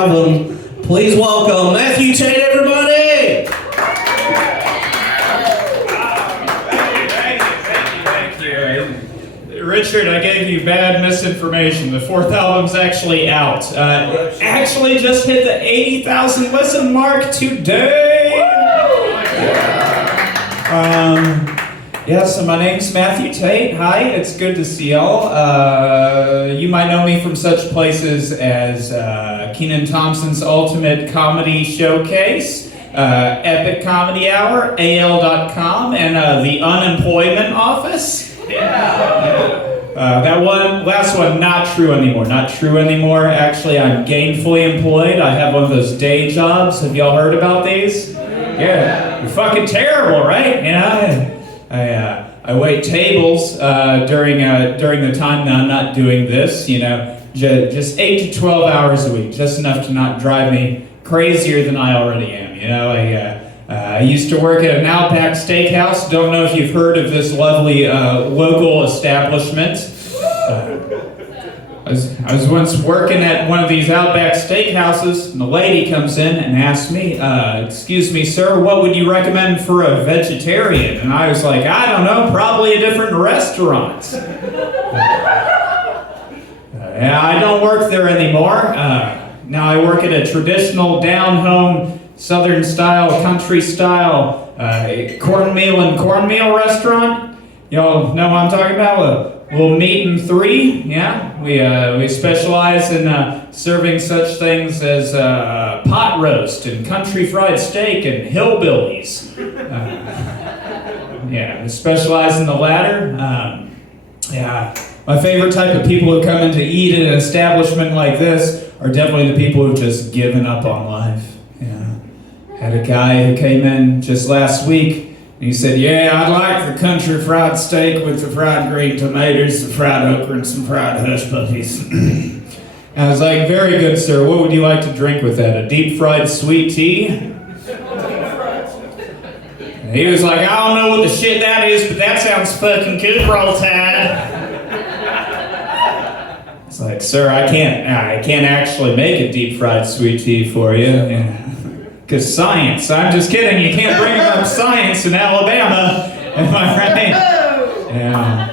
album. Please welcome Matthew Tate, everybody! Thank you. Richard, I gave you bad misinformation. The fourth album's actually out. Actually just hit the 80,000 listen mark today! Yeah, so my name's Matthew Tate. Hi, it's good to see y'all. You might know me from such places as Kenan Thompson's Ultimate Comedy Showcase, Epic Comedy Hour, AL.com, and the Unemployment Office. That last one, not true anymore. Not true anymore. Actually, I'm gainfully employed. I have one of those day jobs. Have y'all heard about these? Yeah, you're fucking terrible, right? You know, I wait tables during the time that I'm not doing this. You know, just 8 to 12 hours a week, just enough to not drive me crazier than I already am. You know, I used to work at an Outback Steakhouse. Don't know if you've heard of this lovely local establishment. I was once working at one of these Outback Steakhouses, and the lady comes in and asks me, excuse me, sir, what would you recommend for a vegetarian? And I was like, I don't know, probably a different restaurant. Yeah, I don't work there anymore. Now I work at a traditional down-home, southern-style, country-style cornmeal and cornmeal restaurant. Y'all know what I'm talking about? We'll meet in 3, yeah? We specialize in serving such things as pot roast and country fried steak and hillbillies. Yeah, we specialize in the latter. Yeah, my favorite type of people who come in to eat at an establishment like this are definitely the people who've just given up on life. Yeah, had a guy who came in just last week. And he said, yeah, I'd like the country fried steak with the fried green tomatoes, the fried okra, and some fried hush puppies. And I was like, very good, sir. What would you like to drink with that? A deep fried sweet tea? And he was like, I don't know what the shit that is, but that sounds fucking good, roll tide. It's like, sir, I can't actually make a deep fried sweet tea for you. Yeah. Because science. I'm just kidding. You can't bring up science in Alabama. Am I right? Yeah.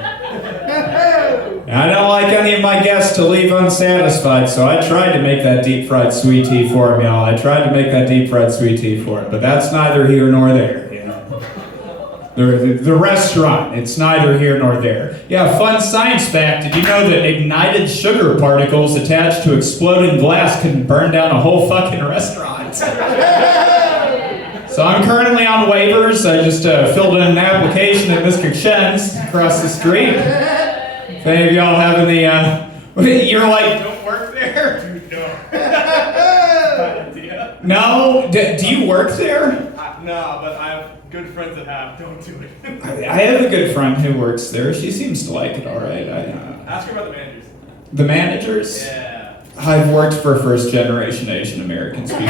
I don't like any of my guests to leave unsatisfied, so I tried to make that deep fried sweet tea for him, y'all. I tried to make that deep fried sweet tea for him, but that's neither here nor there. You know? The restaurant, it's neither here nor there. Yeah, fun science fact. Did you know that ignited sugar particles attached to exploding glass can burn down a whole fucking restaurant? So I'm currently on waivers. I just filled in an application at Mr. Chen's across the street. If any of y'all have any, you're like, don't work there? No? Do you work there? No, but I have good friends that have. Don't do it. I have a good friend who works there. She seems to like it all right. Ask her about the managers. The managers? Yeah. I've worked for first-generation Asian Americans before.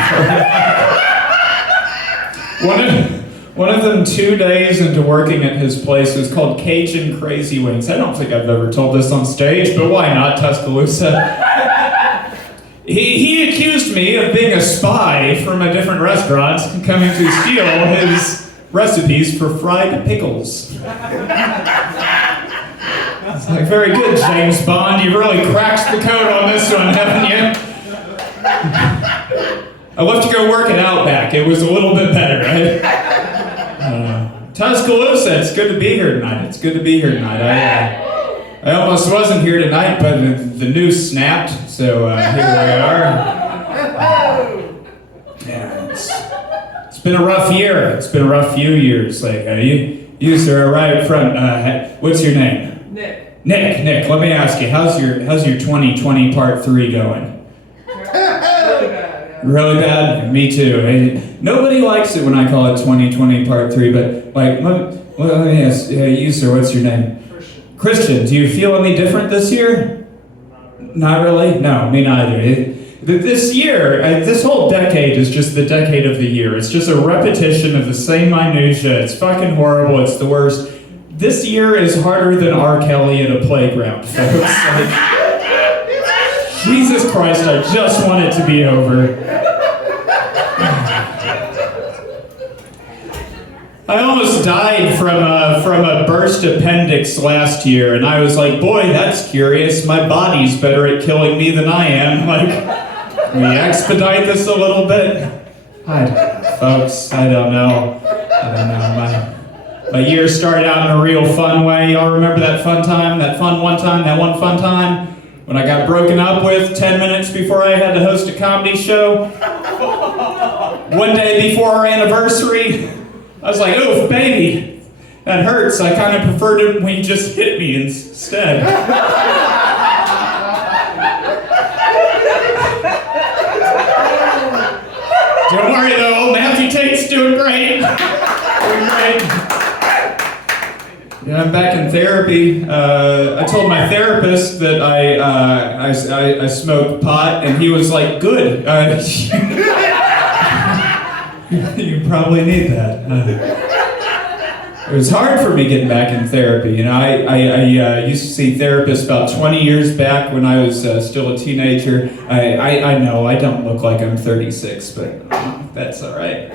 One of them 2 days into working at his place was called Cajun Crazy Wings. I don't think I've ever told this on stage, but why not, Tuscaloosa? He accused me of being a spy from a different restaurant coming to steal his recipes for fried pickles. It's like, very good, James Bond. You've really cracked the code on this one, haven't you? I left to go work at Outback. It was a little bit better, right? Tuscaloosa, it's good to be here tonight. It's good to be here tonight. I almost wasn't here tonight, but the news snapped, so here we are. Yeah, it's been a rough year. It's been a rough few years. Like you sir, right up front. What's your name? Nick, let me ask you, how's your 2020 Part 3 going? Really bad? Me too. Nobody likes it when I call it 2020 Part 3, but like, let me ask you, sir, what's your name? Christian, do you feel any different this year? Not really? No, me neither. This year, this whole decade is just the decade of the year. It's just a repetition of the same minutia. It's fucking horrible. It's the worst. This year is harder than R. Kelly at a playground, folks. Jesus Christ, I just want it to be over. I almost died from a burst appendix last year, and I was like, boy, that's curious. My body's better at killing me than I am. Like, can we expedite this a little bit? I don't know, folks. I don't know. My year started out in a real fun way. Y'all remember that fun time? That one fun time? When I got broken up with 10 minutes before I had to host a comedy show? One day before our anniversary? I was like, oof, baby, that hurts. I kind of preferred it when you just hit me instead. Don't worry though, Matthew Tate's doing great. Yeah, I'm back in therapy. I told my therapist that I smoke pot, and he was like, good. You probably need that. It was hard for me getting back in therapy. You know, I used to see therapists about 20 years back when I was still a teenager. I know I don't look like I'm 36, but that's all right.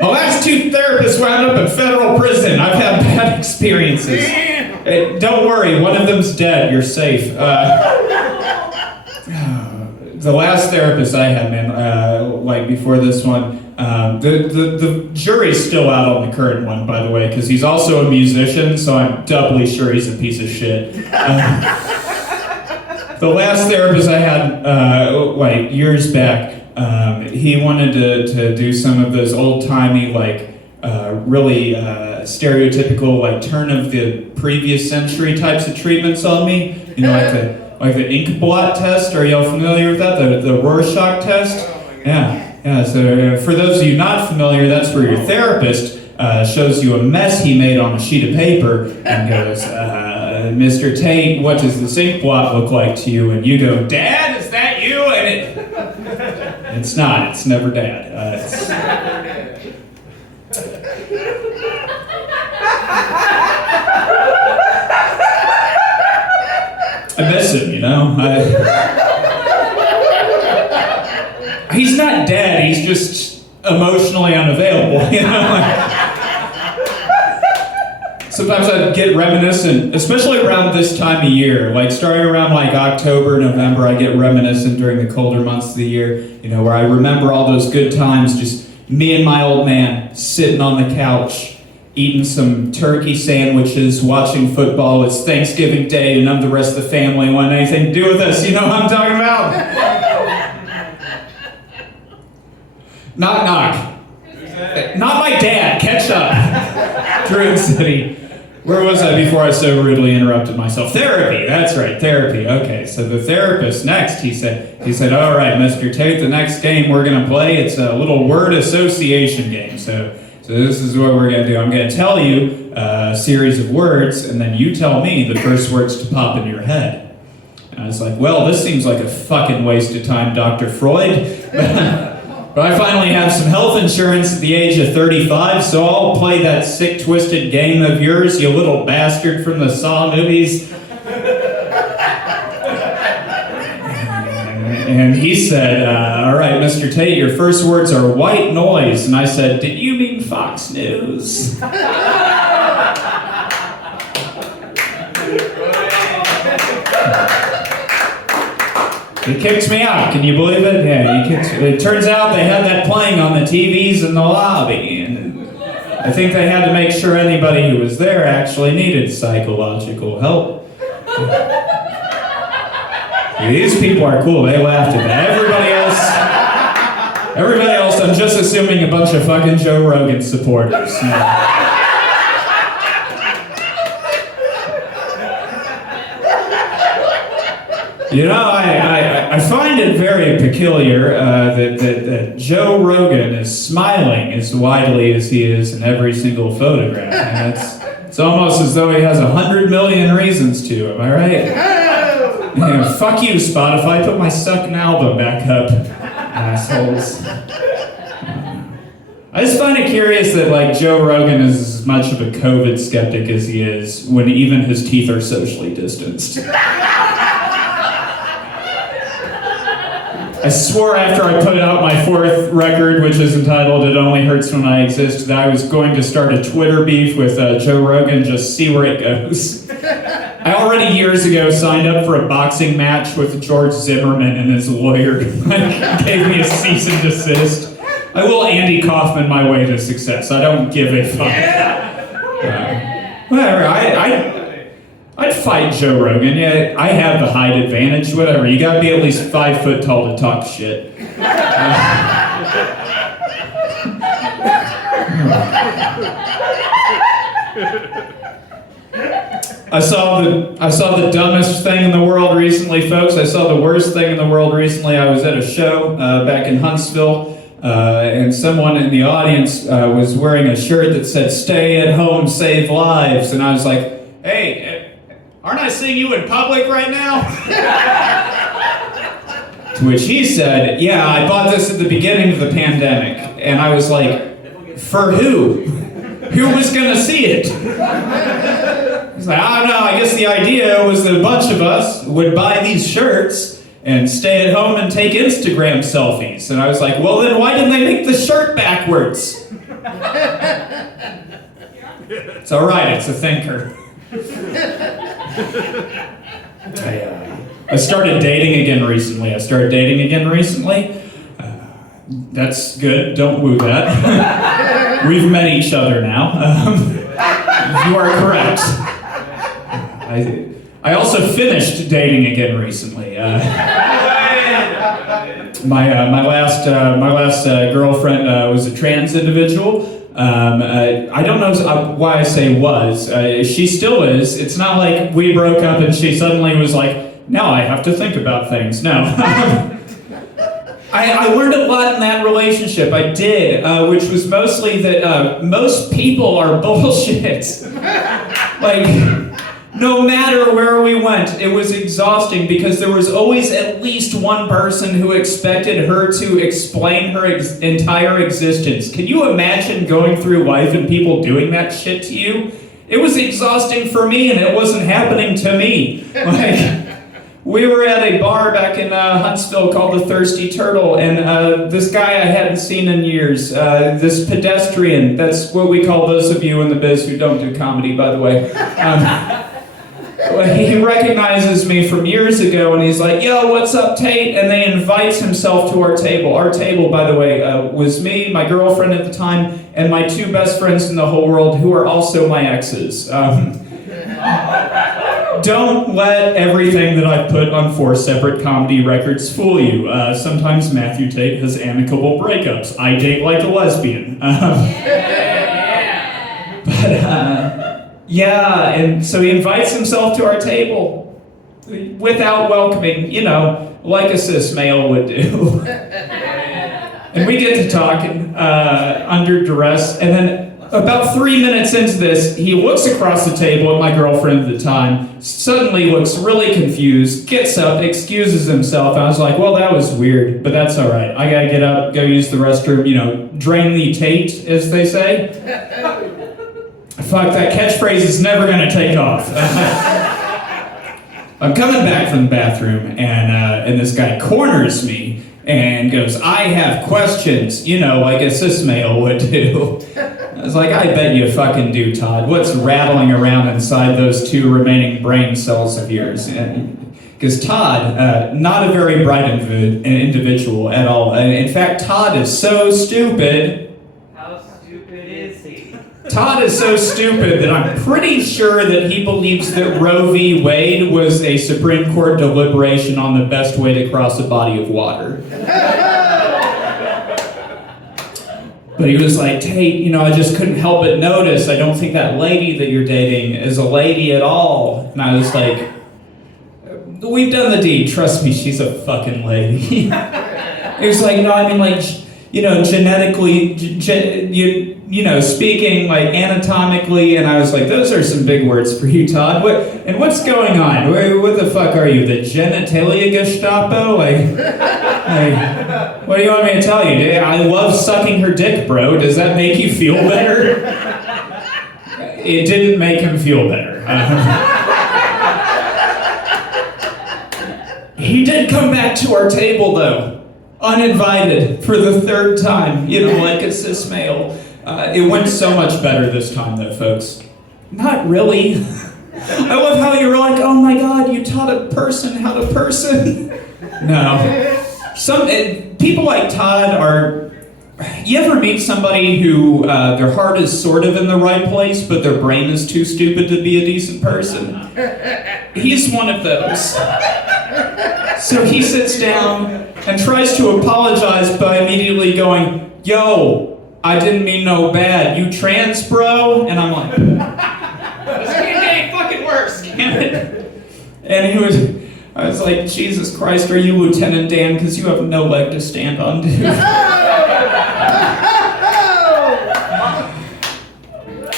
My last two therapists wound up in federal prison. I've had bad experiences. Hey, don't worry, one of them's dead. You're safe. The last therapist I had, man, like before this one, the jury's still out on the current one, by the way, because he's also a musician, so I'm doubly sure he's a piece of shit. The last therapist I had, like years back, he wanted to do some of those old-timey, like, really stereotypical, like, turn of the previous century types of treatments on me. You know, like the ink blot test. Are y'all familiar with that? The Rorschach test? Yeah. So for those of you not familiar, that's where your therapist shows you a mess he made on a sheet of paper and goes, Mr. Tate, what does this ink blot look like to you? And you go, Dad, is that you? And it's not. It's never Dad. I miss him, you know? He's not dead, he's just emotionally unavailable, you know? Sometimes I get reminiscent, especially around this time of year, like starting around like October, November, I get reminiscent during the colder months of the year, you know, where I remember all those good times, just me and my old man sitting on the couch, eating some turkey sandwiches, watching football. It's Thanksgiving Day, and none of the rest of the family want anything to do with us. You know what I'm talking about? Knock, knock. Not my dad. Catch up. Druid City. Where was I before I so rudely interrupted myself? Therapy. That's right, therapy. Okay, so the therapist next, he said, all right, Mr. Tate, the next game we're going to play, it's a little word association game. So this is what we're going to do. I'm going to tell you a series of words, and then you tell me the first words to pop in your head. And I was like, well, this seems like a fucking waste of time, Dr. Freud. But I finally have some health insurance at the age of 35, so I'll play that sick, twisted game of yours, you little bastard from the Saw movies. And he said, all right, Mr. Tate, your first words are white noise. And I said, did you mean Fox News? He kicked me out, can you believe it? Yeah, he kicked me. It turns out they had that playing on the TVs in the lobby. And I think they had to make sure anybody who was there actually needed psychological help. These people are cool, they laughed at that. Everybody else, I'm just assuming a bunch of fucking Joe Rogan supporters. You know? You know, I find it very peculiar that Joe Rogan is smiling as widely as he is in every single photograph. And it's almost as though he has 100 million reasons to, am I right? Yeah, fuck you, Spotify, put my sucking album back up, assholes. I just find it curious that like Joe Rogan is as much of a COVID skeptic as he is when even his teeth are socially distanced. I swore after I put out my fourth record, which is entitled It Only Hurts When I Exist, that I was going to start a Twitter beef with Joe Rogan, just see where it goes. I already years ago signed up for a boxing match with George Zimmerman and his lawyer. Gave me a cease and desist. I will Andy Kaufman my way to success. I don't give a fuck. Whatever, I'd fight Joe Rogan. Yeah, I have the height advantage. Whatever. You gotta be at least 5 foot tall to talk shit. I saw the dumbest thing in the world recently, folks. I saw the worst thing in the world recently. I was at a show back in Huntsville, and someone in the audience was wearing a shirt that said "Stay at home, save lives," and I was like, "Hey, aren't I seeing you in public right now?" To which he said, "Yeah, I bought this at the beginning of the pandemic." And I was like, "For who? Who was gonna see it?" He's like, "I don't know, I guess the idea was that a bunch of us would buy these shirts and stay at home and take Instagram selfies." And I was like, "Well then why didn't they make the shirt backwards?" It's alright, it's a thinker. I started dating again recently. That's good, don't woo that. We've met each other now. You are correct. I also finished dating again recently. My last girlfriend was a trans individual. I don't know why I say was. She still is. It's not like we broke up and she suddenly was like, now I have to think about things. No. I learned a lot in that relationship. I did, which was mostly that most people are bullshit. Like, no matter where we went, it was exhausting because there was always at least one person who expected her to explain her entire existence. Can you imagine going through life and people doing that shit to you? It was exhausting for me and it wasn't happening to me. Like, we were at a bar back in Huntsville called the Thirsty Turtle, and this guy I hadn't seen in years, this pedestrian, that's what we call those of you in the biz who don't do comedy, by the way. He recognizes me from years ago, and he's like, "Yo, what's up, Tate?" And then invites himself to our table. Our table, by the way, was me, my girlfriend at the time, and my two best friends in the whole world, who are also my exes. Don't let everything that I've put on 4 separate comedy records fool you. Sometimes Matthew Tate has amicable breakups. I date like a lesbian. Yeah, and so he invites himself to our table without welcoming, like a cis male would do. And we get to talking under duress, and then about 3 minutes into this, he looks across the table at my girlfriend at the time, suddenly looks really confused, gets up, excuses himself. I was like, well, that was weird, but that's all right. I gotta get up, go use the restroom, drain the Tate, as they say. Fuck, that catchphrase is never gonna take off. I'm coming back from the bathroom, and this guy corners me and goes, "I have questions," like a cis male would do. I was like, I bet you fucking do, Todd. What's rattling around inside those 2 remaining brain cells of yours? Because Todd, not a very bright individual at all. In fact, Todd is so stupid. How stupid is he? Todd is so stupid that I'm pretty sure that he believes that Roe v. Wade was a Supreme Court deliberation on the best way to cross a body of water. But he was like, Tate, I just couldn't help but notice, I don't think that lady that you're dating is a lady at all. And I was like, we've done the deed, trust me, she's a fucking lady. He was like, no, I mean, like, genetically, speaking like anatomically, and I was like, those are some big words for you, Todd. What's going on? What the fuck are you, the genitalia Gestapo? Like, what do you want me to tell you? I love sucking her dick, bro. Does that make you feel better? It didn't make him feel better. He did come back to our table, though, uninvited for the third time, like a cis male. It went so much better this time, though, folks. Not really. I love how you were like, oh my God, you taught a person how to person. No. People like Todd are... You ever meet somebody who their heart is sort of in the right place, but their brain is too stupid to be a decent person? He's one of those. So he sits down and tries to apologize by immediately going, yo, I didn't mean no bad. You trans, bro? And I'm like, this can't get any fucking worse, can it? And I was like, Jesus Christ, are you Lieutenant Dan? Because you have no leg to stand on, dude.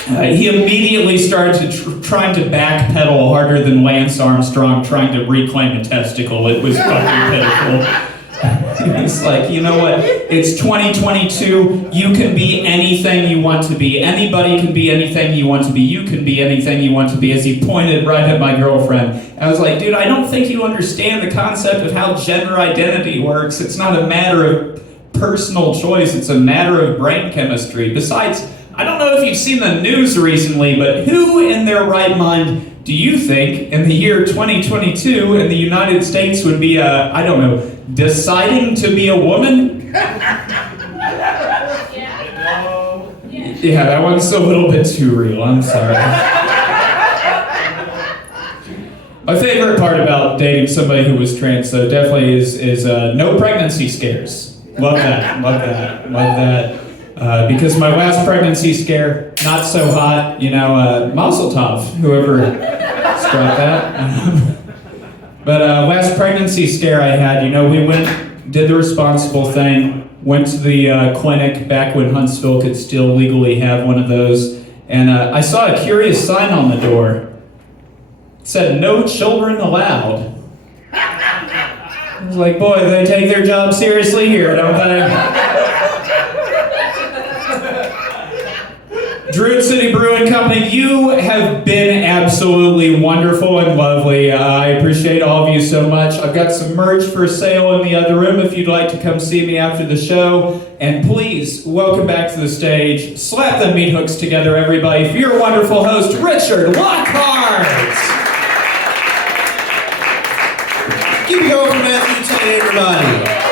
He immediately started trying to backpedal harder than Lance Armstrong trying to reclaim a testicle. It was fucking pitiful. He's like, you know what? It's 2022. You can be anything you want to be. Anybody can be anything you want to be. You can be anything you want to be. As he pointed right at my girlfriend. I was like, dude, I don't think you understand the concept of how gender identity works. It's not a matter of personal choice. It's a matter of brain chemistry. Besides, I don't know if you've seen the news recently, but who in their right mind do you think in the year 2022 in the United States would be, deciding to be a woman? Yeah, that one's a little bit too real. I'm sorry. My favorite part about dating somebody who was trans, though, definitely is no pregnancy scares. Love that. Because my last pregnancy scare, not so hot, mazel tov, whoever struck that. But last pregnancy scare I had, we went, did the responsible thing, went to the clinic back when Huntsville could still legally have one of those, and I saw a curious sign on the door. It said, no children allowed. I was like, boy, they take their job seriously here, don't they? Druid City Brewing Company, you have been absolutely wonderful and lovely. I appreciate all of you so much. I've got some merch for sale in the other room if you'd like to come see me after the show. And please, welcome back to the stage. Slap the meat hooks together, everybody, for your wonderful host, Richard Lockhart. Keep it going for Matthew Tate, everybody.